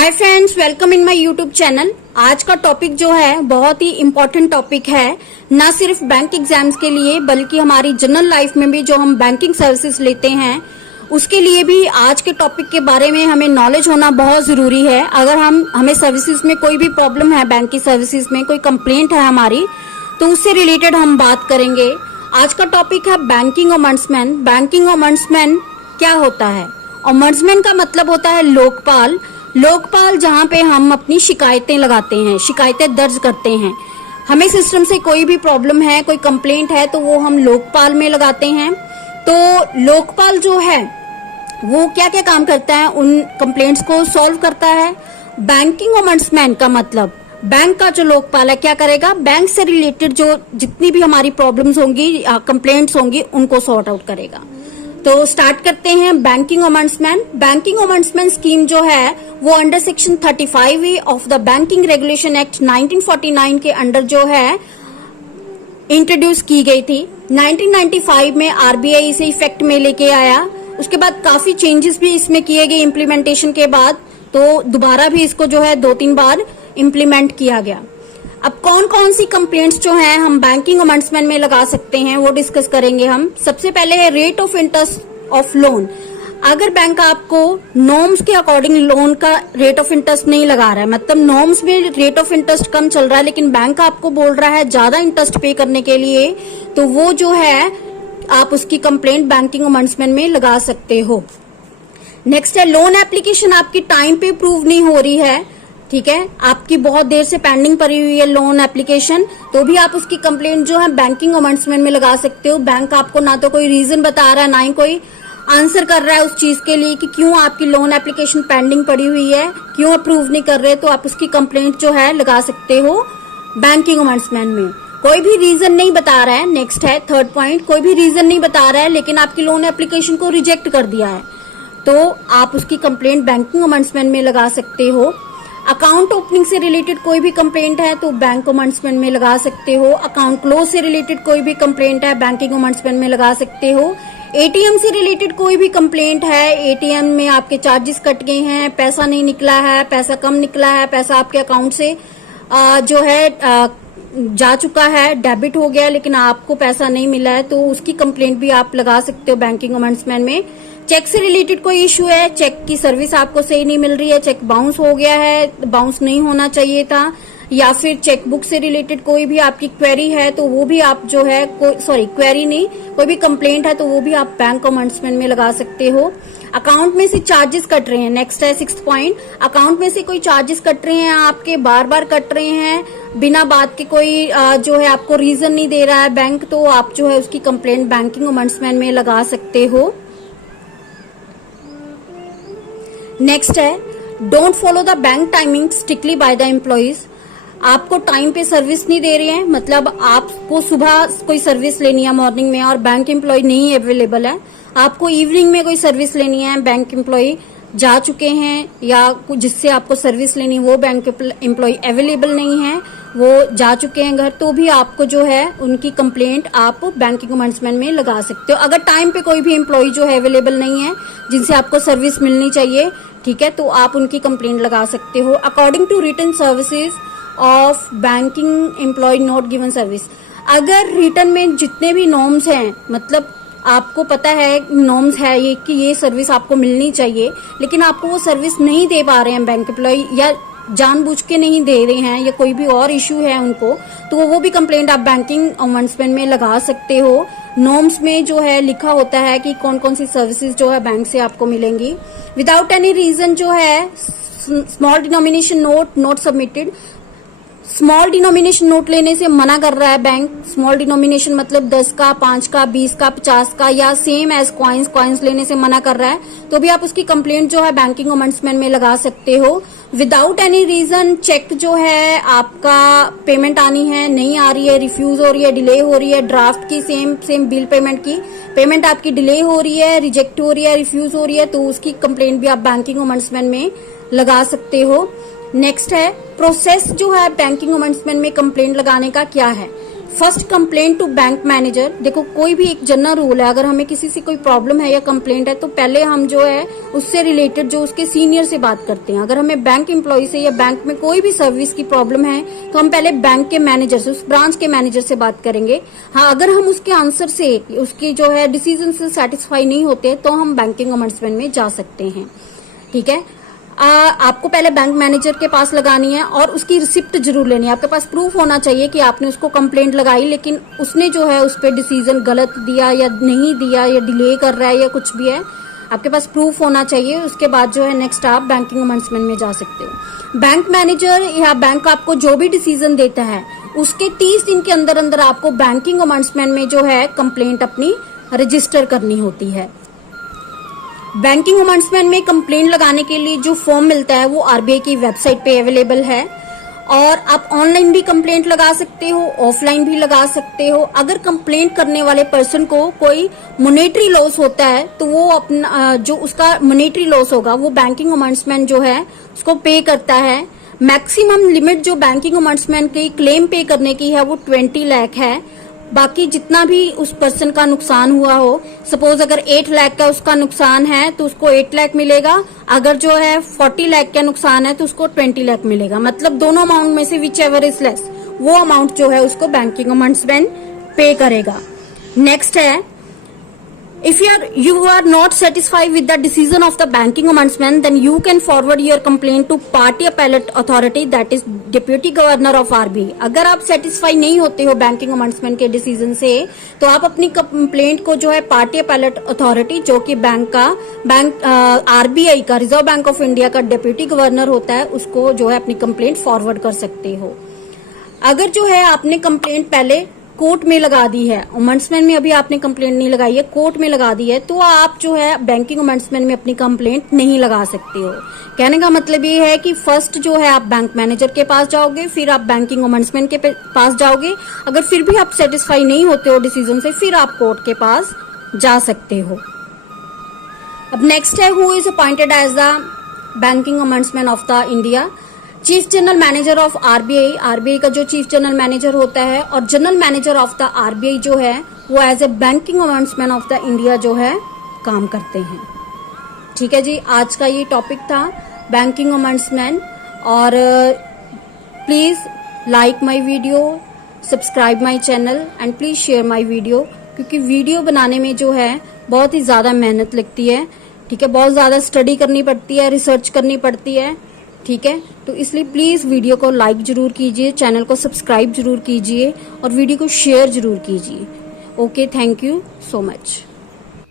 Hi friends, welcome in my YouTube channel. आज का topic जो है बहुत ही इम्पोर्टेंट टॉपिक है, न सिर्फ बैंक एग्जाम्स के लिए बल्कि हमारी जनरल लाइफ में भी जो हम बैंकिंग सर्विसेज लेते हैं उसके लिए भी आज के टॉपिक के बारे में हमें नॉलेज होना बहुत जरूरी है। अगर हमें सर्विसेज में कोई भी प्रॉब्लम है, बैंक की सर्विसेज में कोई कंप्लेंट है हमारी, तो उससे रिलेटेड हम बात करेंगे। आज का टॉपिक है बैंकिंग ओम्बड्समैन। बैंकिंग ओम्बड्समैन क्या होता है? ओम्बड्समैन का मतलब होता है लोकपाल। लोकपाल जहाँ पे हम अपनी शिकायतें लगाते हैं, शिकायतें दर्ज करते हैं। हमें सिस्टम से कोई भी प्रॉब्लम है, कोई कंप्लेंट है, तो वो हम लोकपाल में लगाते हैं। तो लोकपाल जो है वो क्या क्या काम करता है, उन कंप्लेंट्स को सॉल्व करता है। बैंकिंग ओम्बड्समैन का मतलब बैंक का जो लोकपाल है क्या करेगा, बैंक से रिलेटेड जो जितनी भी हमारी प्रॉब्लम्स होंगी, कंप्लेंट्स होंगी, उनको सॉर्ट आउट करेगा। तो स्टार्ट करते हैं banking ombudsman. Banking ombudsman scheme जो है वो under section 35A of the banking regulation act 1949 के अंडर जो है इंट्रोड्यूस की गई थी। 1995 में आरबीआई इसे इफेक्ट में लेके आया। उसके बाद काफी चेंजेस भी इसमें किए गए इम्प्लीमेंटेशन के बाद, तो दोबारा भी इसको जो है 2-3 बार इम्प्लीमेंट किया गया। अब कौन कौन सी कंप्लेंट्स जो हैं हम बैंकिंग ओम्बड्समैन में लगा सकते हैं वो डिस्कस करेंगे हम। सबसे पहले है rate of interest of loan. अगर बैंक आपको नॉर्म्स के अकॉर्डिंग लोन का रेट ऑफ इंटरेस्ट नहीं लगा रहा है, मतलब नॉर्म्स में रेट ऑफ इंटरेस्ट कम चल रहा है लेकिन बैंक आपको बोल रहा है ज्यादा इंटरेस्ट पे करने के लिए, तो वो जो है आप उसकी कंप्लेंट बैंकिंग ओम्बड्समैन में लगा सकते हो। नेक्स्ट है लोन एप्लीकेशन आपकी टाइम पे अप्रूव नहीं हो रही है, ठीक है, आपकी बहुत देर से पेंडिंग पड़ी हुई है लोन एप्लीकेशन, तो भी आप उसकी कंप्लेंट जो है बैंकिंग ओम्बड्समैन में लगा सकते हो। बैंक आपको ना तो कोई रीजन बता रहा है, ना ही कोई आंसर कर रहा है उस चीज के लिए कि क्यों आपकी लोन एप्लीकेशन पेंडिंग पड़ी हुई है, क्यों अप्रूव नहीं कर रहे, तो आप उसकी कंप्लेंट जो है लगा सकते हो बैंकिंग ओम्बड्समैन में। कोई भी रीजन नहीं बता रहा है। नेक्स्ट है थर्ड पॉइंट, कोई भी रीजन नहीं बता रहा है लेकिन आपकी लोन एप्लीकेशन को रिजेक्ट कर दिया है, तो आप उसकी कंप्लेंट बैंकिंग ओम्बड्समैन में लगा सकते हो। अकाउंट ओपनिंग से रिलेटेड कोई भी कंप्लेंट है तो बैंक ओम्बड्समैन में लगा सकते हो। अकाउंट क्लोज से रिलेटेड कोई भी कंप्लेंट है बैंकिंग ओम्बड्समैन में लगा सकते हो। एटीएम से रिलेटेड कोई भी कंप्लेंट है, एटीएम में आपके चार्जेस कट गए हैं, पैसा नहीं निकला है, पैसा कम निकला है, पैसा आपके अकाउंट से जो है जा चुका है, डेबिट हो गया लेकिन आपको पैसा नहीं मिला है, तो उसकी कंप्लेंट भी आप लगा सकते हो बैंकिंग ओम्बड्समैन में। चेक से रिलेटेड कोई इश्यू है, चेक की सर्विस आपको सही नहीं मिल रही है, चेक बाउंस हो गया है, बाउंस नहीं होना चाहिए था, या फिर चेकबुक से रिलेटेड कोई भी आपकी क्वेरी है तो वो भी आप जो है क्वेरी नहीं, कोई भी कंप्लेंट है तो वो भी आप बैंक ओम्बड्समैन में लगा सकते हो। अकाउंट में से चार्जेस कट रहे हैं, नेक्स्ट है 6th पॉइंट, अकाउंट में से कोई चार्जेस कट रहे हैं आपके, बार बार कट रहे हैं बिना बात के, कोई जो है आपको रीजन नहीं दे रहा है बैंक, तो आप जो है उसकी कंप्लेंट बैंकिंग ओम्बड्समैन में लगा सकते हो। नेक्स्ट है don't follow the bank timing strictly by the employees. आपको टाइम पे सर्विस नहीं दे रहे हैं, मतलब आपको सुबह कोई सर्विस लेनी है मॉर्निंग में और बैंक एम्प्लॉय नहीं अवेलेबल है, आपको इवनिंग में कोई सर्विस लेनी है, बैंक एम्प्लॉय जा चुके हैं या जिससे आपको सर्विस लेनी वो बैंक एम्प्लॉय अवेलेबल नहीं है, वो जा चुके हैं घर, तो भी आपको जो है उनकी कंप्लेंट आप बैंकिंग ओम्बड्समैन में लगा सकते हो। अगर टाइम पे कोई भी एम्प्लॉय जो है अवेलेबल नहीं है जिनसे आपको सर्विस मिलनी चाहिए, ठीक है, तो आप उनकी कंप्लेंट लगा सकते हो। According to written services of banking employ not given service, अगर रिटर्न में जितने भी नॉर्म्स हैं, मतलब आपको पता है नॉर्म्स है ये कि ये सर्विस आपको मिलनी चाहिए लेकिन आपको वो सर्विस नहीं दे पा रहे हैं बैंक एम्प्लॉय, या जानबूझ के नहीं दे रहे हैं, या कोई भी और इश्यू है उनको, तो वो भी कंप्लेंट आप बैंकिंग ओम्बड्समैन में लगा सकते हो। नॉर्म्स में जो है लिखा होता है कि कौन कौन सी सर्विसेज जो है बैंक से आपको मिलेंगी। विदाउट एनी रीजन जो है small denomination note not submitted, small denomination note लेने से मना कर रहा है बैंक। स्मॉल डिनोमिनेशन मतलब 10 का, 5 का, 20 का, 50 का, या सेम एज कॉइन्स लेने से मना कर रहा है, तो भी आप उसकी कंप्लेंट जो है बैंकिंग ओम्बड्समैन में लगा सकते हो। विदाउट एनी रीजन चेक जो है आपका पेमेंट आनी है, नहीं आ रही है, रिफ्यूज हो रही है, डिले हो रही है, ड्राफ्ट की सेम बिल पेमेंट की पेमेंट आपकी डिले हो रही है, रिजेक्ट हो रही है, रिफ्यूज हो रही है, तो उसकी कंप्लेंट भी आप बैंकिंग ओम्बड्समैन में लगा सकते हो। नेक्स्ट है प्रोसेस जो है बैंकिंग ओम्बड्समैन में कंप्लेंट लगाने का क्या है। First complaint to bank manager. देखो कोई भी एक जनरल रूल है, अगर हमें किसी से कोई प्रॉब्लम है या कंप्लेंट है तो पहले हम जो है उससे रिलेटेड जो उसके सीनियर से बात करते हैं। अगर हमें बैंक एम्प्लॉय से या बैंक में कोई भी सर्विस की प्रॉब्लम है तो हम पहले बैंक के मैनेजर से, उस ब्रांच के मैनेजर से बात करेंगे। हाँ, अगर हम उसके आंसर से, उसकी जो है डिसीजन से सेटिस्फाई नहीं होते तो हम बैंकिंग ओम्बड्समैन में जा सकते हैं। ठीक है, आपको पहले बैंक मैनेजर के पास लगानी है और उसकी रिसिप्ट जरूर लेनी है। आपके पास प्रूफ होना चाहिए कि आपने उसको कंप्लेंट लगाई लेकिन उसने जो है उस पर डिसीजन गलत दिया या नहीं दिया या डिले कर रहा है या कुछ भी है, आपके पास प्रूफ होना चाहिए। उसके बाद जो है नेक्स्ट आप बैंकिंग ओम्बड्समैन में जा सकते हो। बैंक मैनेजर या बैंक आपको जो भी डिसीजन देता है उसके 30 दिन के अंदर अंदर आपको बैंकिंग ओम्बड्समैन में जो है कंप्लेंट अपनी रजिस्टर करनी होती है। बैंकिंग ओम्बड्समैन में कंप्लेंट लगाने के लिए जो फॉर्म मिलता है वो आरबीआई की वेबसाइट पे अवेलेबल है और आप ऑनलाइन भी कंप्लेंट लगा सकते हो, ऑफलाइन भी लगा सकते हो। अगर कंप्लेंट करने वाले पर्सन को कोई मॉनेटरी लॉस होता है तो वो अपना जो उसका मॉनेटरी लॉस होगा वो बैंकिंग ओम्बड्समैन जो है उसको पे करता है। मैक्सिमम लिमिट जो बैंकिंग ओम्बड्समैन की क्लेम पे करने की है वो 20 लाख है। बाकी जितना भी उस पर्सन का नुकसान हुआ हो, सपोज अगर 8 लाख का उसका नुकसान है तो उसको 8 लाख मिलेगा। अगर जो है 40 लाख का नुकसान है तो उसको 20 लाख मिलेगा। मतलब दोनों अमाउंट में से विच एवर इज लेस वो अमाउंट जो है उसको बैंकिंग ओम्बड्समैन पे करेगा। नेक्स्ट है, if you are not satisfied with the decision of the banking ombudsman, then you can forward your complaint to party appellate authority, that is deputy governor of RBI। अगर आप satisfy नहीं होते हो banking ombudsman के decision से तो आप अपनी कंप्लेंट को जो है पार्टी अपैलेट अथॉरिटी, जो कि बैंक आरबीआई का, रिजर्व बैंक ऑफ इंडिया का डेप्यूटी गवर्नर होता है, उसको जो है अपनी कंप्लेंट फॉरवर्ड कर सकते हो। अगर जो है आपने कंप्लेंट पहले कोर्ट में लगा दी है, ओम्बड्समैन में अभी आपने कंप्लेंट नहीं लगाई है, कोर्ट में लगा दी है, तो आप जो है बैंकिंग ओम्बड्समैन में अपनी कंप्लेंट नहीं लगा सकते हो। कहने का मतलब ये है कि फर्स्ट जो है आप बैंक मैनेजर के पास जाओगे, फिर आप बैंकिंग ओम्बड्समैन के पास जाओगे। अगर फिर भी आप सेटिस्फाई नहीं होते हो डिसीजन से, फिर आप कोर्ट के पास जा सकते हो। अब नेक्स्ट है, who is appointed as the banking ombudsman of the India. Chief general manager of RBI, RBI का जो चीफ जनरल मैनेजर होता है, और general manager of the RBI जो है वो as a banking ombudsman of the India जो है काम करते हैं। ठीक है जी, आज का ये टॉपिक था बैंकिंग ओम्बड्समैन। और please like my video, subscribe my channel and please share my video, क्योंकि वीडियो बनाने में जो है बहुत ही ज्यादा मेहनत लगती है। ठीक है, बहुत ज्यादा स्टडी करनी पड़ती है, रिसर्च करनी पड़ती है। ठीक है, तो इसलिए प्लीज वीडियो को लाइक जरूर कीजिए, चैनल को सब्सक्राइब जरूर कीजिए और वीडियो को शेयर जरूर कीजिए। Okay, thank you so much.